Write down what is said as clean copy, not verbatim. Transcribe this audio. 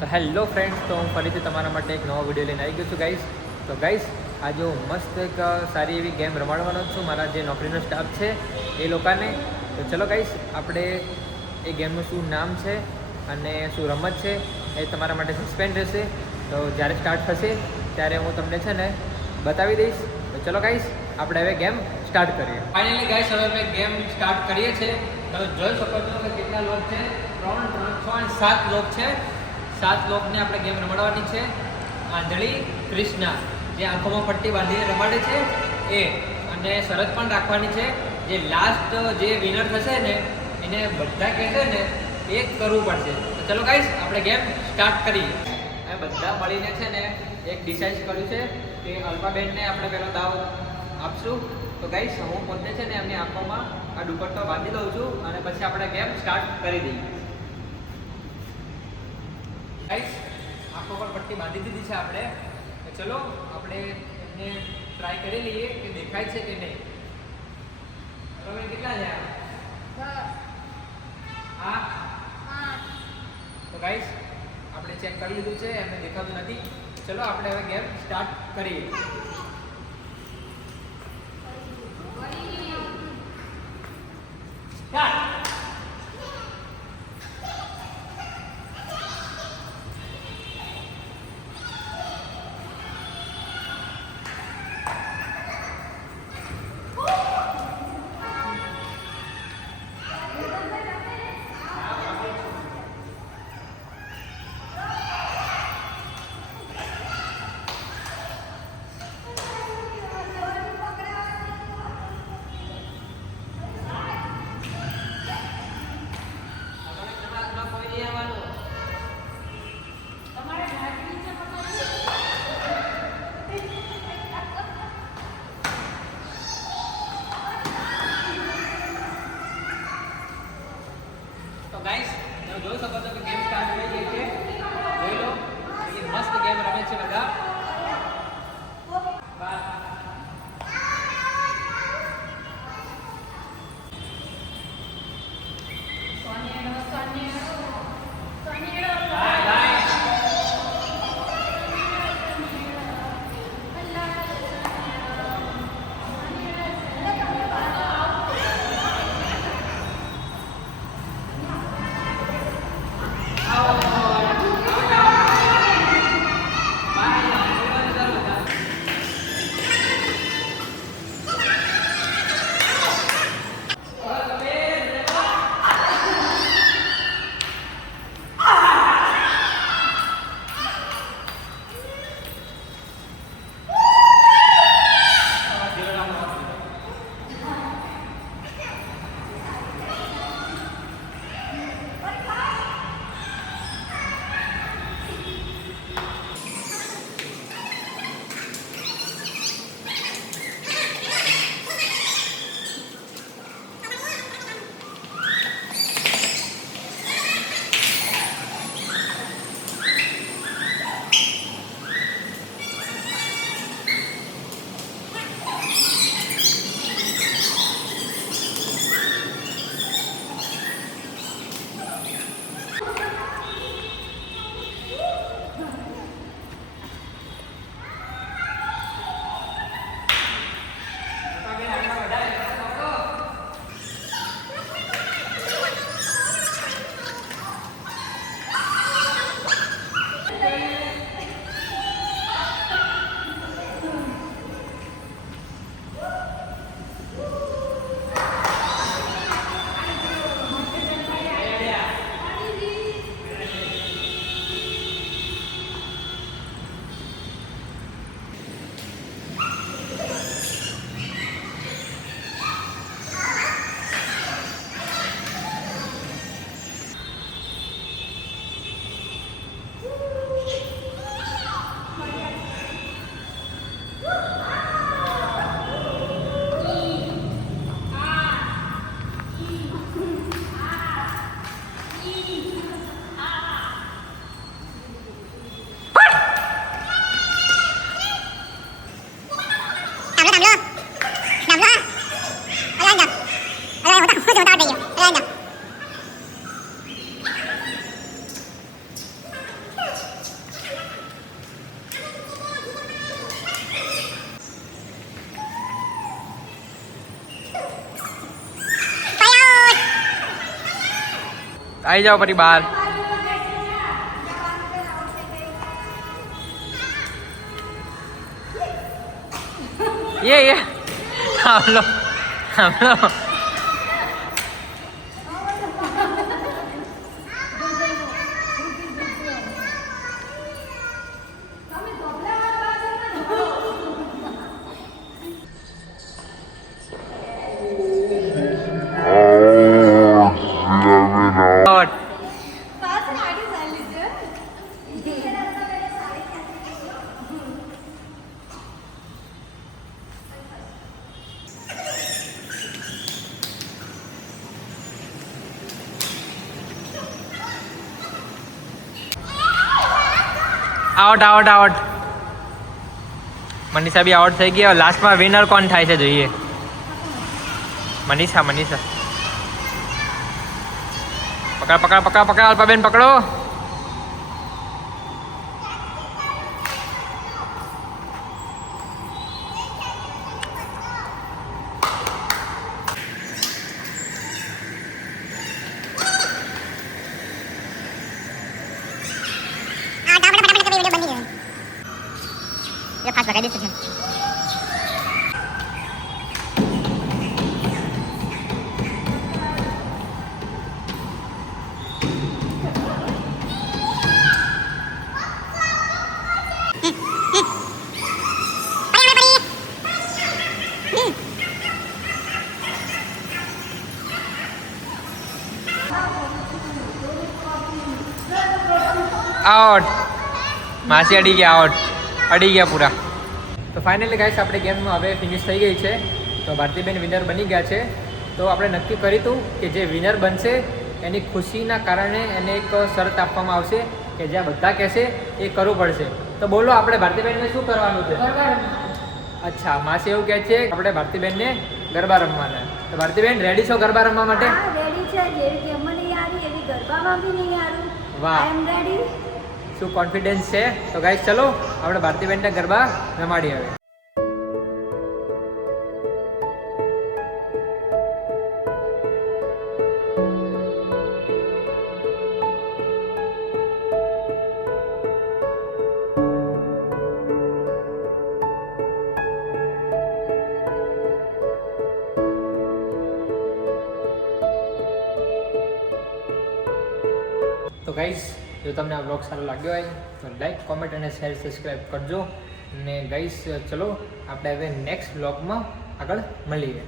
તો hello friends, તો હું ફરીથી તમારા માટે એક નવો વિડીયો લઈને આવી ગયો છું ગાઈસ. તો ગાઈસ, આજે હું મસ્ત એક સારી એવી ગેમ રમાડવાનો છું મારા જે નોકરીનો સ્ટાફ છે એ લોકોને. તો ચલો ગાઈસ, આપણે એ ગેમનું શું નામ છે અને શું રમત છે એ તમારા માટે સસ્પેન્ડ રહેશે. તો જ્યારે સ્ટાર્ટ થશે ત્યારે હું તમને છે ને બતાવી દઈશ. તો ચલો ગાઈસ, આપણે હવે ગેમ સ્ટાર્ટ કરીએ. ફાઇનલી ગાઈસ, હવે અમે ગેમ સ્ટાર્ટ કરીએ છીએ. તમે જોઈ શકો છો કે કેટલા લોક છે. 3, 6 અને 7 લોક છે. 7 લોકને આપણે ગેમ રમાડવાની છે. આંધળી કૃષ્ણા, જે આંખોમાં પટ્ટી બાંધીને રમાડે છે એ. અને શરત પણ રાખવાની છે, જે લાસ્ટ જે વિનર થશે ને એને બધા કહેશે ને એ કરવું પડશે. તો ચલો ગાઈસ, આપણે ગેમ સ્ટાર્ટ કરીએ. અમે બધા મળીને છે ને એક ડિસાઇડ કર્યું છે કે અલ્પાબેનને આપણે પહેલો દાવ આપશું. તો ગાઈસ, હું પોતે છે ને એમની આંખોમાં આ દુપટ્ટો બાંધી દઉં છું અને પછી આપણે ગેમ સ્ટાર્ટ કરી દઈએ. ગાઈસ, આંખો પર પટ્ટી બાંધી દીધી છે આપણે. તો ચલો આપણે એમને ટ્રાય કરી લઈએ કે દેખાય છે કે નહીં. તમે કેટલા છે? 8. તો ગાઈસ, આપણે ચેક કરી લીધું છે, એમને દેખાતું નથી. ચલો આપણે હવે ગેમ સ્ટાર્ટ કરીએ. તો ગાઈસ, તમે જોઈ શકો છો કે ગેમ સ્ટાર્ટ થઈ ગઈ છે. જોઈ લો, એ મસ્ત ગેમ રમે છે બધા. આવી જાઓ ફરી બહાર. ये हम लोग આઉટ આઉટ આઉટ. મનીષા બી આઉટ થઈ ગઈ. લાસ્ટમાં વિનર કોણ થાય છે જોઈએ. મનીષા મનીષા પકડ પકડ પકડ પકડ અલ્પાબેન પકડો. ખાસ લગાવી દઈશું. આઉટ. માસી અડી ગયા. આઉટ અડી ગયા પૂરા. તો ફાઇનલી ગાઈસ આપણે ગેમ હવે ફિનિશ થઈ ગઈ છે. તો ભારતીબેન વિનર બની ગયા છે. તો આપણે નક્કી કર્યું હતું કે જે વિનર બનશે એની ખુશીના કારણે એને એક શરત આપવામાં આવશે કે જ્યાં બધા કહેશે એ કરવું પડશે. તો બોલો આપણે ભારતીબેનને શું કરવાનું છે? અચ્છા, માસી એવું કહે છે આપણે ભારતીબેનને ગરબા રમવાના. તો ભારતીબેન રેડી છો ગરબા રમવા માટે? રેડી છે. જેવી ગેમમાં નહીં આવી એવી ગરબામાં બી નહીં આવી. વાહ, આઈ એમ રેડી. શું કોન્ફિડન્સ છે. તો ગાઈસ ચલો આપણે ભારતીબેનને ગરબા રમાડી હવે. તો ગાઈસ જો તમને આ બ્લોગ સારો લાગ્યો હોય તો લાઈક કોમેન્ટ અને શેર સબસ્ક્રાઈબ કરજો. અને ગાઈસ ચલો આપણે હવે નેક્સ્ટ બ્લોગમાં આગળ મળીએ.